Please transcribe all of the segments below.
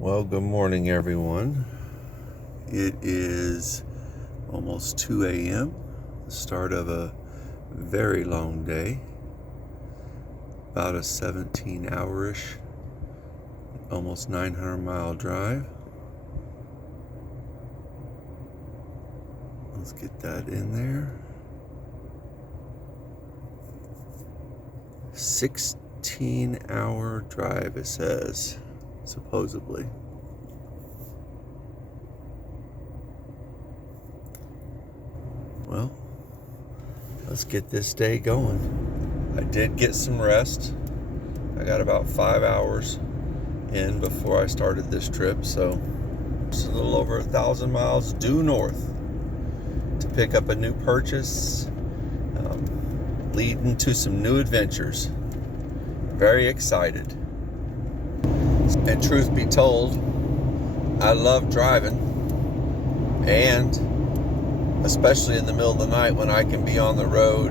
Well, good morning, everyone. It is almost 2 a.m., the start of a very long day, about a 17-hour-ish, almost 900-mile drive. Let's get that in there. 16-hour drive, it says, supposedly. Well, let's get this day going. I did get some rest. I got about 5 hours in before I started this trip, so it's a little over 1,000 miles due north to pick up a new purchase, leading to some new adventures. Very excited. And truth be told, I love driving, and especially in the middle of the night when I can be on the road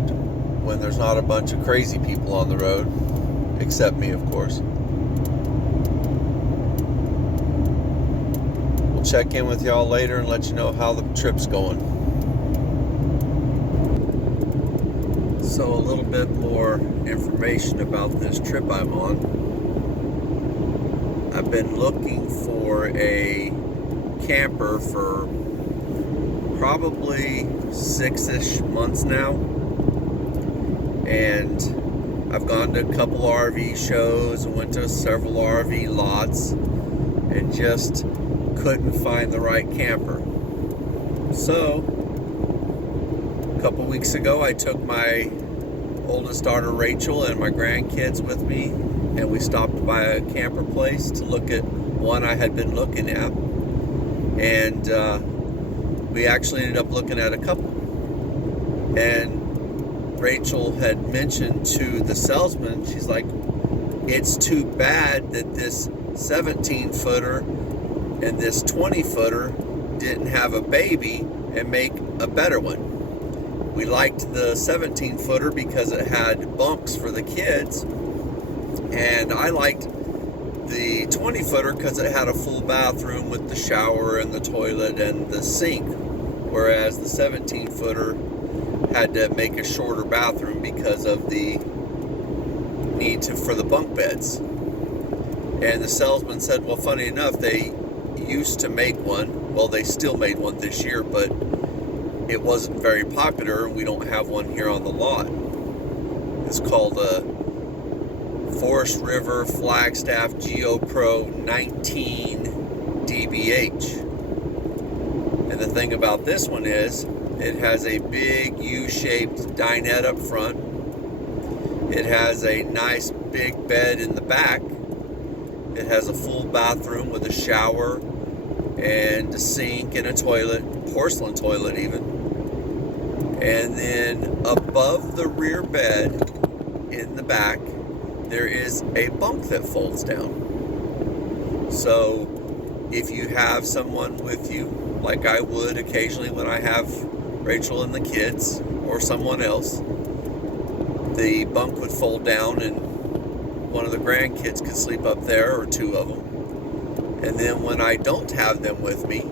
when there's not a bunch of crazy people on the road, except me, of course. We'll check in with y'all later and let you know how the trip's going. So a little bit more information about this trip I'm on. I've been looking for a camper for probably 6-ish months now, and I've gone to a couple RV shows and went to several RV lots and just couldn't find the right camper. So a couple weeks ago I took my oldest daughter Rachel and my grandkids with me, and we stopped by a camper place to look at one I had been looking at, and we actually ended up looking at a couple. And Rachel had mentioned to the salesman, she's like, it's too bad that this 17-footer and this 20-footer didn't have a baby and make a better one. We liked the 17-footer because it had bunks for the kids, and I liked the 20-footer because it had a full bathroom with the shower and the toilet and the sink, whereas the 17-footer had to make a shorter bathroom because of the need for the bunk beds. And the salesman said, well, funny enough, they used to make one. Well, they still made one this year, but it wasn't very popular, and we don't have one here on the lot. It's called a Forest River Flagstaff GeoPro 19 DBH. And the thing about this one is it has a big U-shaped dinette up front. It has a nice big bed in the back. It has a full bathroom with a shower and a sink and a toilet, porcelain toilet even. And then above the rear bed in the back, there is a bunk that folds down. So if you have someone with you, like I would occasionally when I have Rachel and the kids or someone else, the bunk would fold down and one of the grandkids could sleep up there, or two of them. And then when I don't have them with me,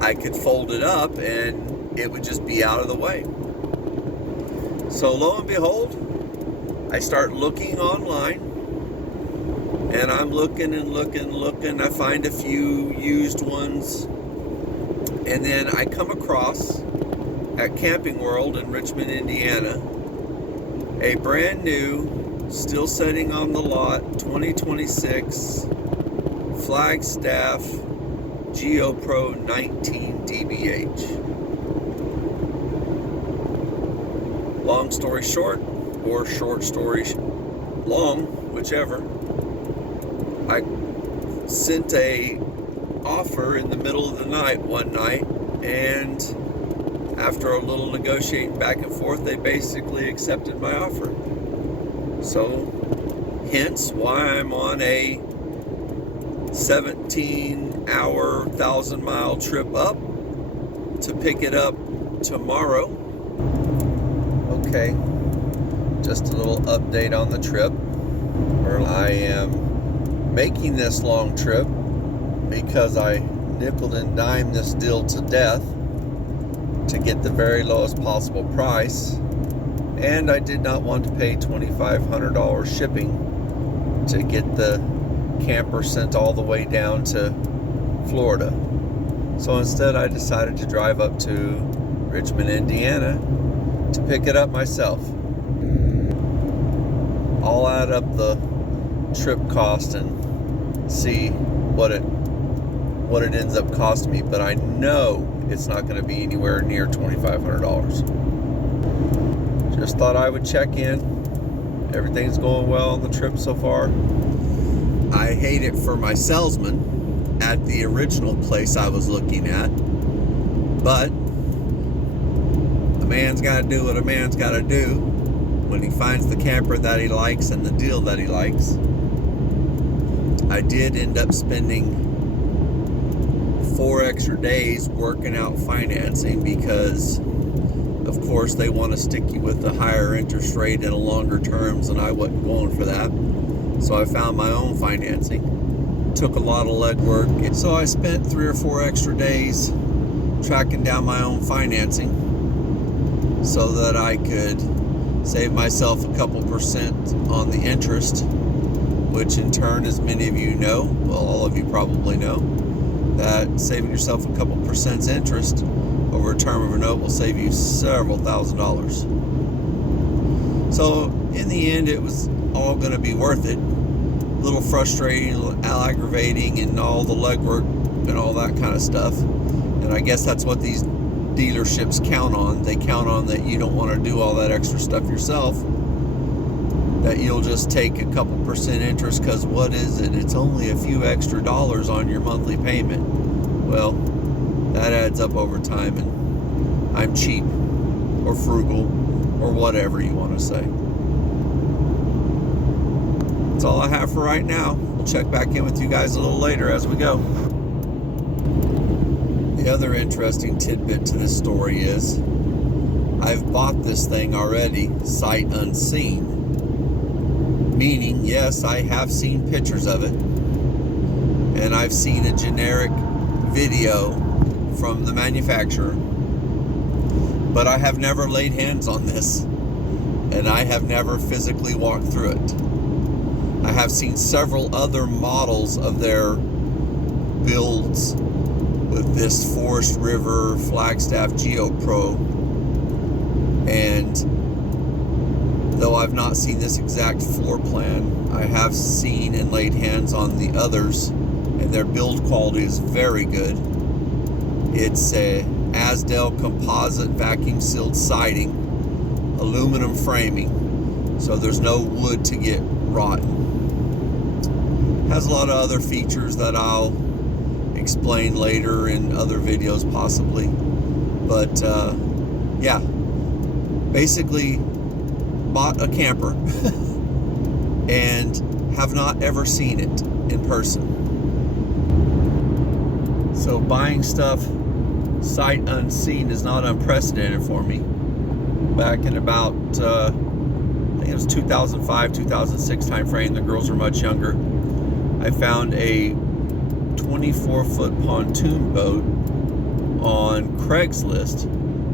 I could fold it up and it would just be out of the way. So lo and behold, I start looking online, and I'm looking and looking. I find a few used ones, and then I come across at Camping World in Richmond, Indiana, a brand new, still sitting on the lot, 2026 Flagstaff GeoPro 19 DBH. Long story short, or short story long, whichever, I sent a offer in the middle of the night one night, and after a little negotiating back and forth, they basically accepted my offer. So hence why I'm on a 17-hour, 1,000-mile trip up to pick it up tomorrow. Okay, just a little update on the trip. I am making this long trip because I nickel and dime this deal to death to get the very lowest possible price, and I did not want to pay $2,500 shipping to get the camper sent all the way down to Florida. So instead I decided to drive up to Richmond, Indiana to pick it up myself. I'll add up the trip cost and see what it ends up costing me, but I know it's not going to be anywhere near $2,500. Just thought I would check in. Everything's going well on the trip so far. I hate it for my salesman at the original place I was looking at, but a man's got to do what a man's got to do when he finds the camper that he likes and the deal that he likes. I did end up spending 4 extra days working out financing because, of course, they want to stick you with a higher interest rate and a longer terms, and I wasn't going for that. So I found my own financing. Took a lot of legwork. So I spent 3 or 4 extra days tracking down my own financing so that I could save myself a couple percent on the interest, which in turn, as many of you know, well, all of you probably know, that saving yourself a couple percent's interest over a term of a note will save you several $1,000s. So in the end, it was all going to be worth it. A little frustrating, a little aggravating, and all the legwork and all that kind of stuff. And I guess that's what these dealerships count on. They count on that you don't want to do all that extra stuff yourself, that you'll just take a couple percent interest because what is it? It's only a few extra dollars on your monthly payment. Well, that adds up over time, and I'm cheap or frugal or whatever you want to say. That's all I have for right now. We'll check back in with you guys a little later as we go. The other interesting tidbit to this story is I've bought this thing already sight unseen. Meaning, yes, I have seen pictures of it, and I've seen a generic video from the manufacturer, but I have never laid hands on this, and I have never physically walked through it. I have seen several other models of their builds with this Forest River Flagstaff GeoPro, and though I've not seen this exact floor plan, I have seen and laid hands on the others, and their build quality is very good. It's a Asdel composite vacuum sealed siding, aluminum framing, so there's no wood to get rotten. Has a lot of other features that I'll explain later in other videos possibly, but yeah, basically bought a camper and have not ever seen it in person. So buying stuff sight unseen is not unprecedented for me. Back in about I think it was 2005, 2006 time frame, the girls were much younger, I found a 24-foot pontoon boat on Craigslist.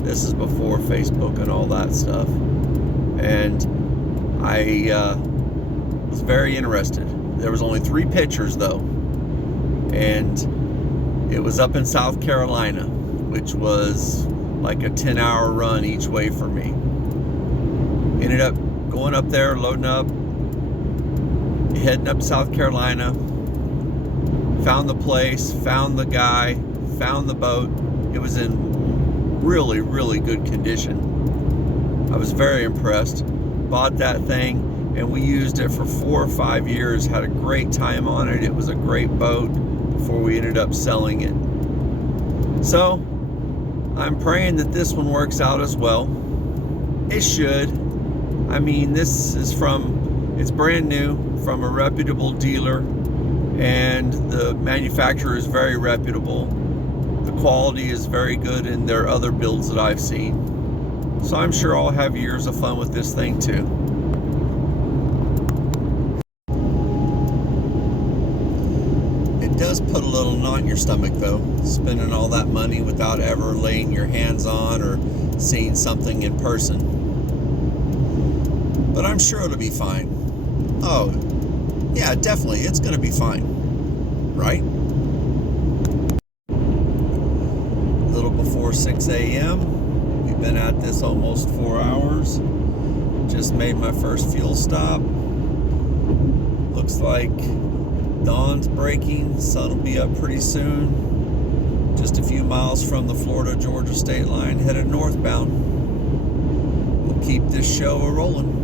This is before Facebook and all that stuff. And I was very interested. There was only 3 pictures though, and it was up in South Carolina, which was like a 10-hour run each way for me. Ended up going up there, loading up, heading up to South Carolina, found the place, found the guy, found the boat. It was in really, really good condition. I was very impressed. Bought that thing, and we used it for 4 or 5 years. Had a great time on it. It was a great boat before we ended up selling it. So I'm praying that this one works out as well. It should. I mean, this is it's brand new from a reputable dealer, and the manufacturer is very reputable. The quality is very good in their other builds that I've seen. So I'm sure I'll have years of fun with this thing too. It does put a little knot in your stomach though, spending all that money without ever laying your hands on or seeing something in person. But I'm sure it'll be fine. Oh, yeah, definitely, it's gonna be fine, right? A little before 6 a.m. We've been at this almost 4 hours. Just made my first fuel stop. Looks like dawn's breaking, sun will be up pretty soon. Just a few miles from the Florida-Georgia state line, headed northbound. We'll keep this show a-rolling.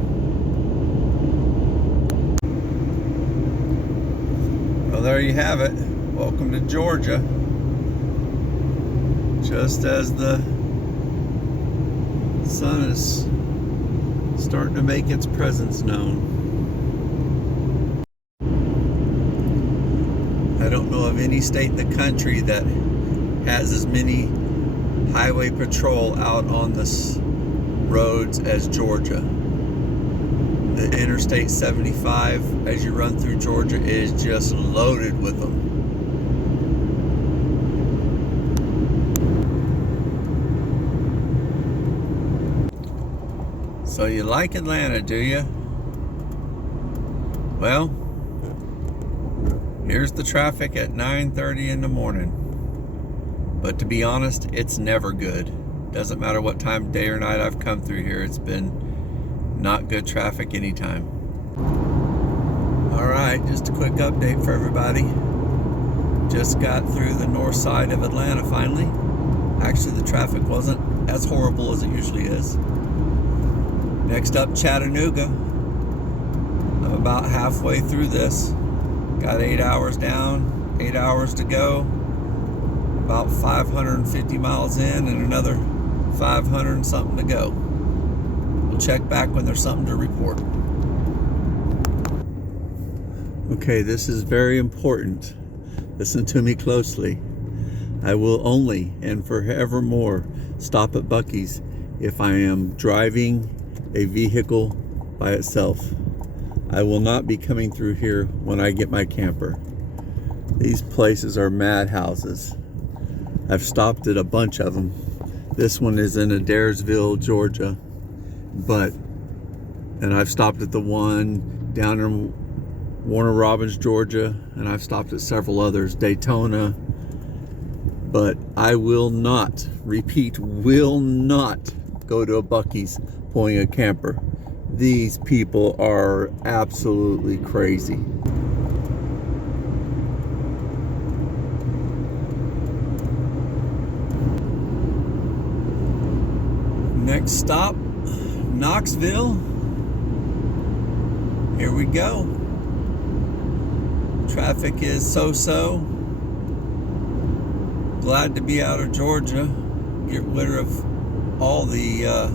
Well, there you have it. Welcome to Georgia. Just as the sun is starting to make its presence known. I don't know of any state in the country that has as many highway patrol out on the roads as Georgia. The Interstate 75, as you run through Georgia, is just loaded with them. So you like Atlanta, do you? Well, here's the traffic at 9:30 in the morning. But to be honest, it's never good. Doesn't matter what time of day or night I've come through here, it's been not good traffic anytime. Alright, just a quick update for everybody. Just got through the north side of Atlanta finally. Actually, the traffic wasn't as horrible as it usually is. Next up, Chattanooga. I'm about halfway through this. Got 8 hours down, 8 hours to go. About 550 miles in and another 500 and something to go. We'll check back when there's something to report. Okay, this is very important. Listen to me closely. I will only and forevermore stop at Buc-ee's if I am driving a vehicle by itself. I will not be coming through here when I get my camper. These places are madhouses. I've stopped at a bunch of them. This one is in Adairsville, Georgia, and I've stopped at the one down in Warner Robins, Georgia, and I've stopped at several others, Daytona, but I will not, repeat, will not go to a Buc-ee's pulling a camper. These people are absolutely crazy. Next stop, Knoxville. Here we go. Traffic is so-so. Glad to be out of Georgia. Get rid of all the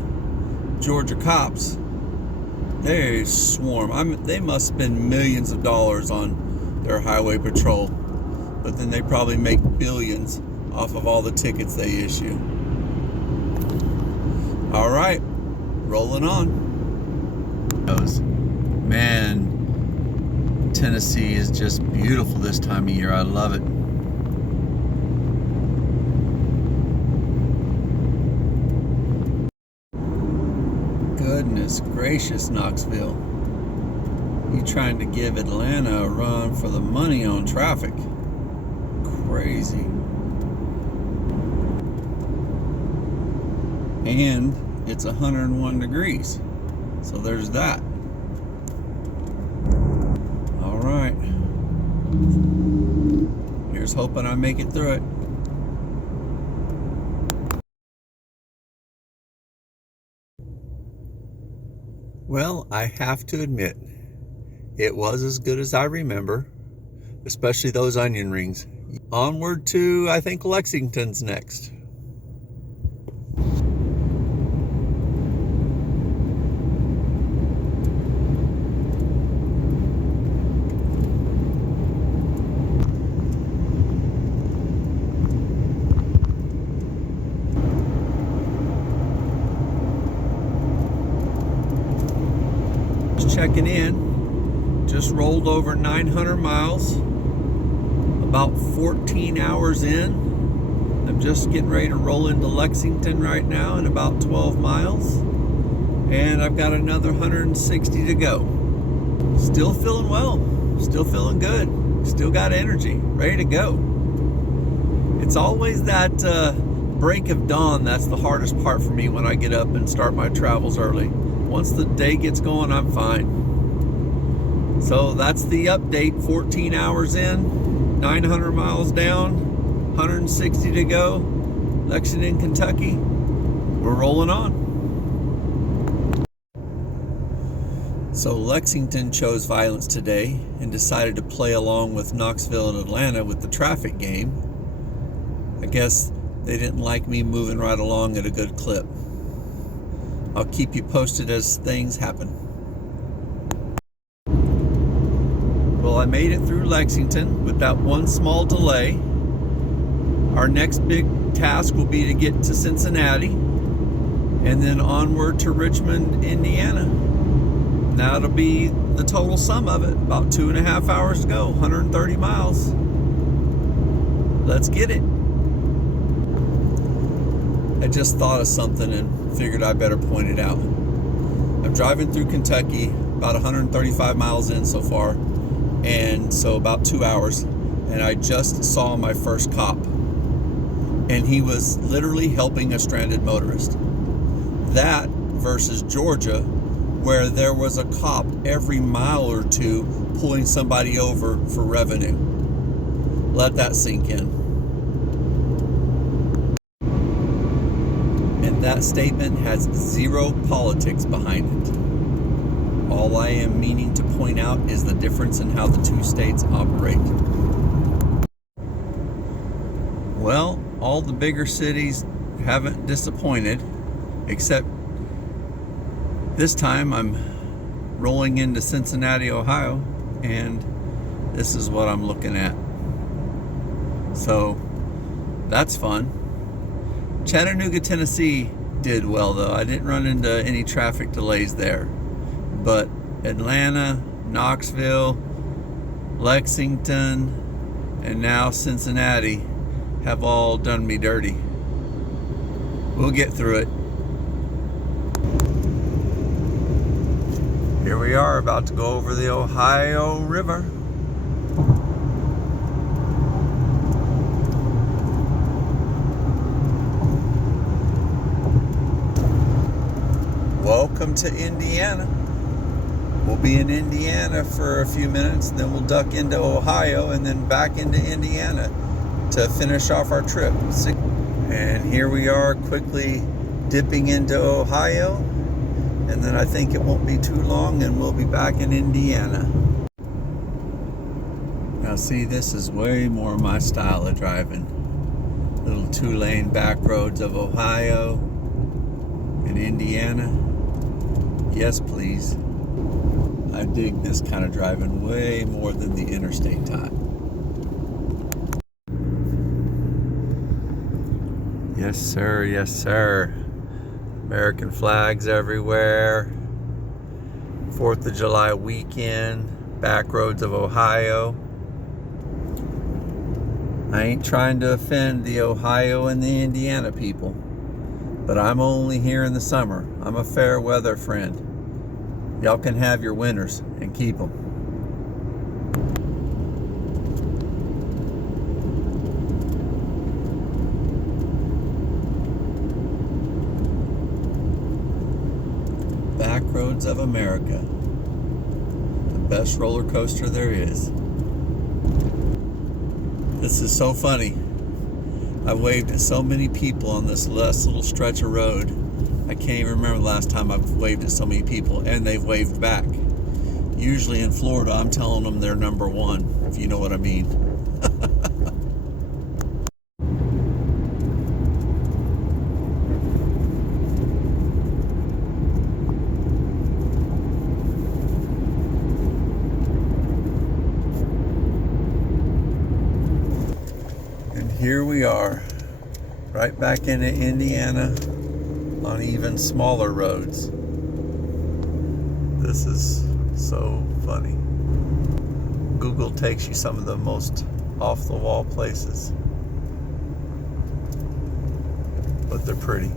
Georgia cops. They swarm. They must spend millions of dollars on their highway patrol, but then they probably make billions off of all the tickets they issue. All right, rolling on. Man, Tennessee is just beautiful this time of year. I love it. Goodness gracious, Knoxville. You trying to give Atlanta a run for the money on traffic. Crazy. And it's 101 degrees. So there's that. All right. Here's hoping I make it through it. Well, I have to admit, it was as good as I remember, especially those onion rings. Onward to, I think, Lexington's next. Checking in, just rolled over 900 miles, about 14 hours in. I'm just getting ready to roll into Lexington right now in about 12 miles. And I've got another 160 to go. Still feeling well. Still feeling good. Still got energy. Ready to go. It's always that break of dawn that's the hardest part for me when I get up and start my travels early. Once the day gets going, I'm fine. So that's the update. 14 hours in, 900 miles down, 160 to go. Lexington, Kentucky. We're rolling on. So Lexington chose violence today and decided to play along with Knoxville and Atlanta with the traffic game. I guess they didn't like me moving right along at a good clip. I'll keep you posted as things happen. Well, I made it through Lexington with that one small delay. Our next big task will be to get to Cincinnati and then onward to Richmond, Indiana. That'll be the total sum of it. About 2.5 hours to go, 130 miles. Let's get it. I just thought of something and figured I better point it out. I'm driving through Kentucky, about 135 miles in so far, and so about 2 hours, and I just saw my first cop. And he was literally helping a stranded motorist. That versus Georgia, where there was a cop every mile or two pulling somebody over for revenue. Let that sink in. And that statement has zero politics behind it. All I am meaning to point out is the difference in how the two states operate. Well, all the bigger cities haven't disappointed, except this time I'm rolling into Cincinnati, Ohio, and this is what I'm looking at. So that's fun. Chattanooga, Tennessee did well though. I didn't run into any traffic delays there. But Atlanta, Knoxville, Lexington, and now Cincinnati have all done me dirty. We'll get through it. Here we are, about to go over the Ohio River. Welcome to Indiana. We'll be in Indiana for a few minutes, then we'll duck into Ohio and then back into Indiana to finish off our trip. And here we are, quickly dipping into Ohio, and then I think it won't be too long and we'll be back in Indiana. Now see, this is way more my style of driving. Little 2-lane back roads of Ohio and Indiana. Yes, please. I dig this kind of driving way more than the interstate time. Yes, sir. Yes, sir. American flags everywhere. 4th of July weekend. Back roads of Ohio. I ain't trying to offend the Ohio and the Indiana people, but I'm only here in the summer. I'm a fair weather friend. Y'all can have your winters and keep them. Back roads of America. The best roller coaster there is. This is so funny. I've waved at so many people on this last little stretch of road. I can't even remember the last time I've waved at so many people, and they've waved back. Usually in Florida, I'm telling them they're number one, if you know what I mean. And here we are, right back into Indiana, on even smaller roads. This is so funny. Google takes you some of the most off the wall places. But they're pretty.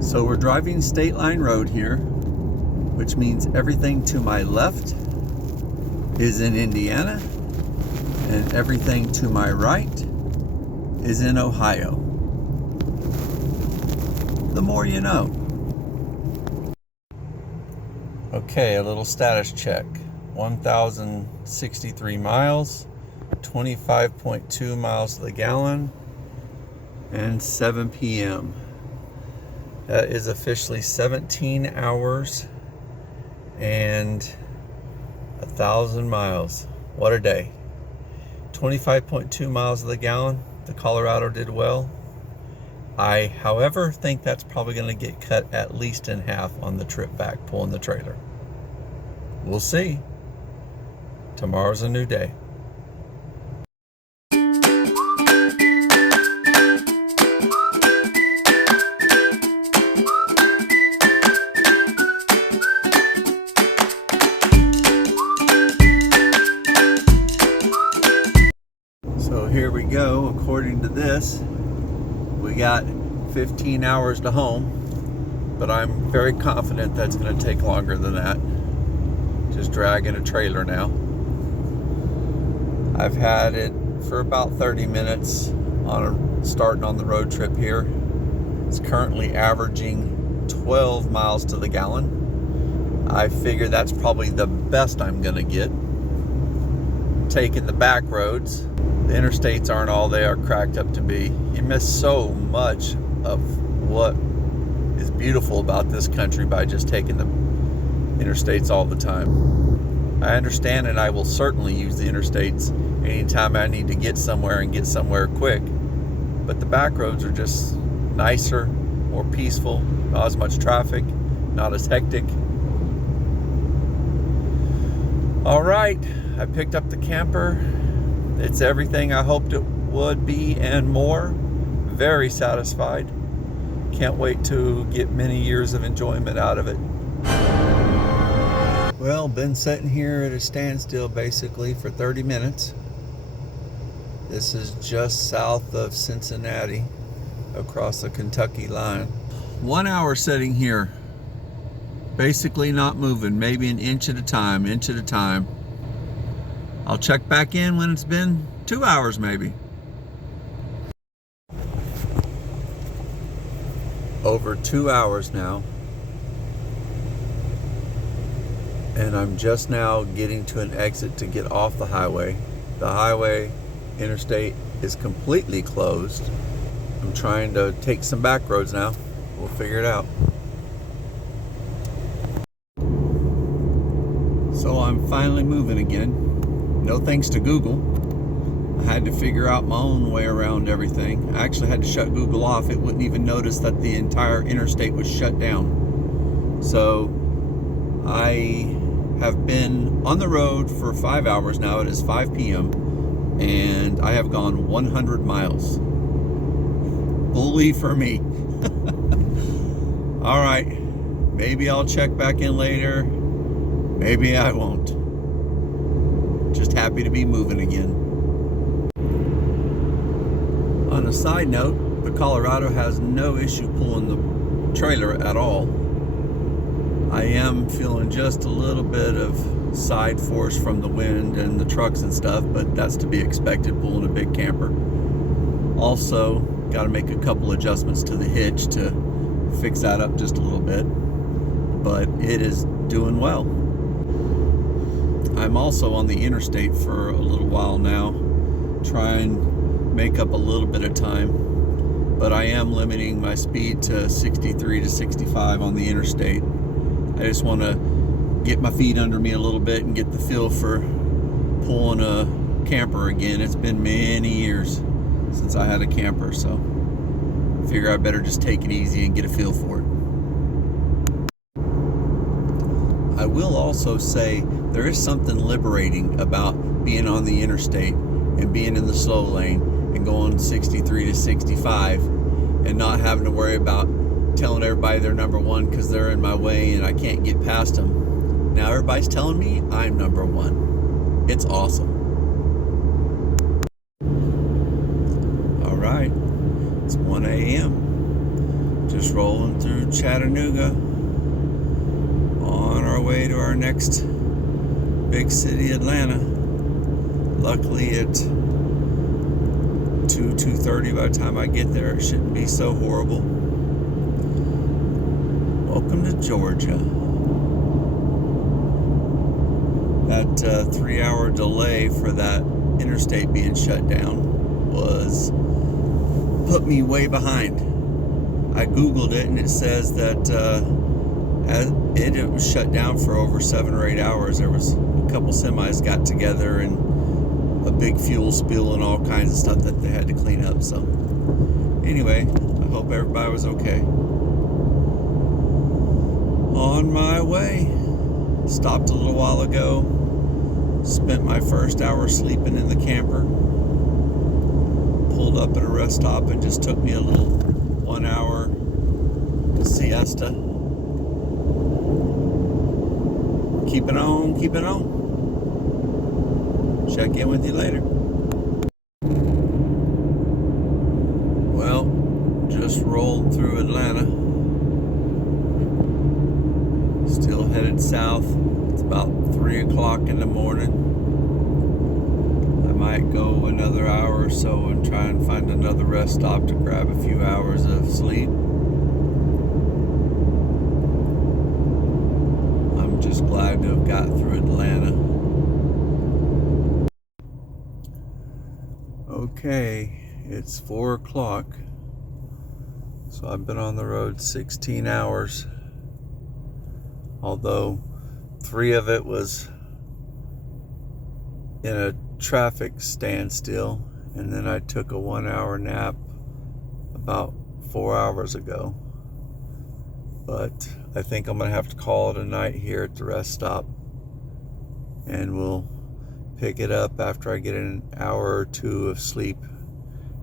So we're driving State Line Road here, which means everything to my left is in Indiana and everything to my right is in Ohio. The more you know. Okay, a little status check. 1,063 miles, 25.2 miles to the gallon, and 7 p.m. That is officially 17 hours and 1,000 miles. What a day. 25.2 miles to the gallon. The Colorado did well. I, however, think that's probably going to get cut at least in half on the trip back, pulling the trailer. We'll see. Tomorrow's a new day. So here we go. According to this, we got 15 hours to home, but I'm very confident that's going to take longer than that. Just dragging a trailer now. I've had it for about 30 minutes starting on the road trip here. It's currently averaging 12 miles to the gallon. I figure that's probably the best I'm gonna get. Taking the back roads. The interstates aren't all they are cracked up to be. You miss so much of what is beautiful about this country by just taking the interstates all the time. I understand, and I will certainly use the interstates anytime I need to get somewhere and get somewhere quick. But the back roads are just nicer, more peaceful, not as much traffic, not as hectic. All right, I picked up the camper. It's everything I hoped it would be and more. Very satisfied. Can't wait to get many years of enjoyment out of it. Well, been sitting here at a standstill basically for 30 minutes. This is just south of Cincinnati, across the Kentucky line. 1 hour sitting here, basically not moving, maybe an inch at a time. I'll check back in when it's been 2 hours maybe. Over 2 hours now. And I'm just now getting to an exit to get off the highway. The highway interstate is completely closed. I'm trying to take some back roads now. We'll figure it out. So I'm finally moving again. No thanks to Google. I had to figure out my own way around everything. I actually had to shut Google off. It wouldn't even notice that the entire interstate was shut down. So I have been on the road for 5 hours now. It is 5 p.m. and I have gone 100 miles. Bully for me. All right, maybe I'll check back in later. Maybe I won't. Just happy to be moving again. On a side note, the Colorado has no issue pulling the trailer at all. I am feeling just a little bit of side force from the wind and the trucks and stuff, but that's to be expected pulling a big camper. Also, got to make a couple adjustments to the hitch to fix that up just a little bit, but it is doing well. I'm also on the interstate for a little while now, trying make up a little bit of time, but I am limiting my speed to 63 to 65 on the interstate. I just want to get my feet under me a little bit and get the feel for pulling a camper again. It's been many years since I had a camper, so I figure I better just take it easy and get a feel for it. I will also say there is something liberating about being on the interstate and being in the slow lane and going 63 to 65 and not having to worry about telling everybody they're number one because they're in my way and I can't get past them. Now everybody's telling me I'm number one. It's awesome. All right, it's 1 a.m. Just rolling through Chattanooga on our way to our next big city, Atlanta. Luckily at 2:30 by the time I get there. It shouldn't be so horrible. Welcome to Georgia. That 3-hour delay for that interstate being shut down put me way behind. I googled it and it says that it was shut down for over 7 or 8 hours. There was a couple semis got together and a big fuel spill and all kinds of stuff that they had to clean up. So anyway, I hope everybody was okay. On my way, stopped a little while ago, spent my first hour sleeping in the camper, pulled up at a rest stop and just took me a little 1 hour siesta. Keeping on, keeping on. Check in with you later. Well, just rolled through Atlanta. Still headed south. It's about 3 o'clock in the morning. I might go another hour or so and try and find another rest stop to grab a few hours of sleep. I'm just glad to have got through Atlanta. Okay, it's 4 o'clock. So I've been on the road 16 hours. Although 3 of it was in a traffic standstill, and then I took a 1 hour nap about 4 hours ago. But I think I'm gonna have to call it a night here at the rest stop, and we'll pick it up after I get an hour or 2 of sleep,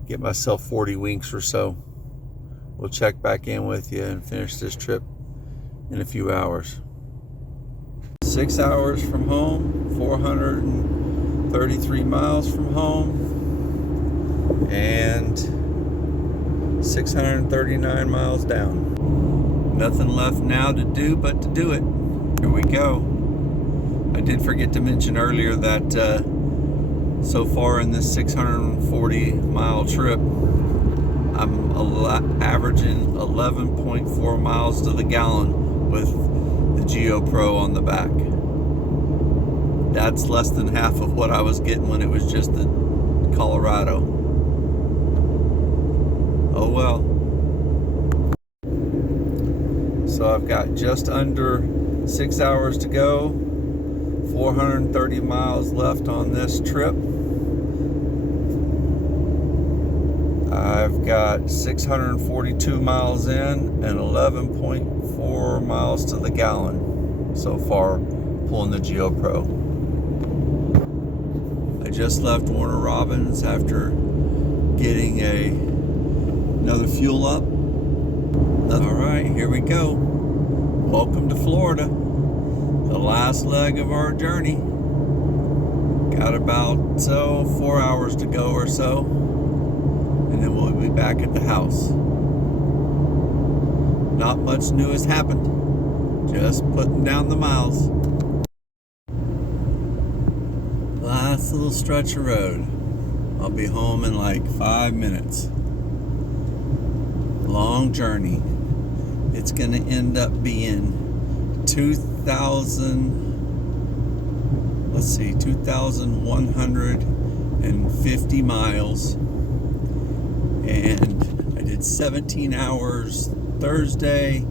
get myself 40 winks or so. We'll check back in with you and finish this trip in a few hours. 6 hours from home, 433 miles from home, and 639 miles down. Nothing left now to do but to do it. Here we go. I did forget to mention earlier that so far in this 640 mile trip, I'm averaging 11.4 miles to the gallon with the GeoPro on the back. That's less than half of what I was getting when it was just the Colorado. Oh well. So I've got just under 6 hours to go, 430 miles left on this trip. I've got 642 miles in and 11.4 miles to the gallon so far pulling the GeoPro. I just left Warner Robins after getting another fuel up. All right, here we go. Welcome to Florida, the last leg of our journey. Got about 4 hours to go or so, and then we'll be back at the house. Not much new has happened, just putting down the miles. Last little stretch of road. I'll be home in like 5 minutes. Long journey. It's going to end up being 2,150 miles. And I did 17 hours Thursday,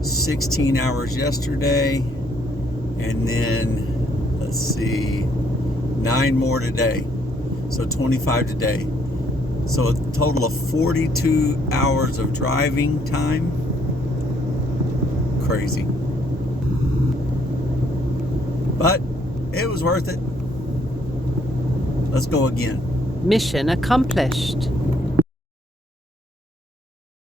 16 hours yesterday, and then, let's see, 9 more today. So 25 today. So a total of 42 hours of driving time. Crazy. But it was worth it. Let's go again. Mission accomplished.